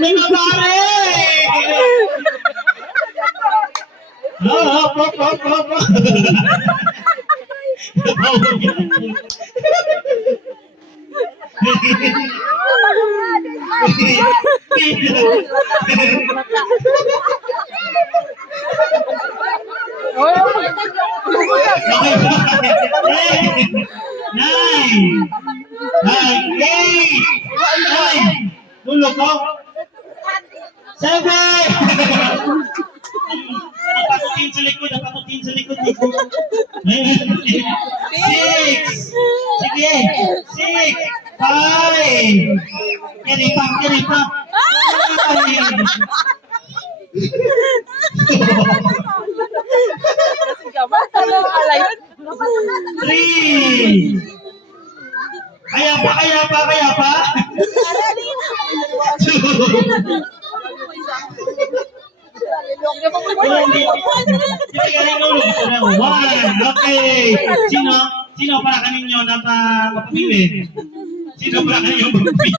May mabari! Hop, hop, hop, hop. Nine! 8! Tulog ko? 7! Napakutin sa likod, napakutin sa likod. 6! Sige! 6! 5! Kiri pa! 3! Kaya pa? 1! Okay! Sino para kaninyo na papapili? Sino para kaninyo papapili?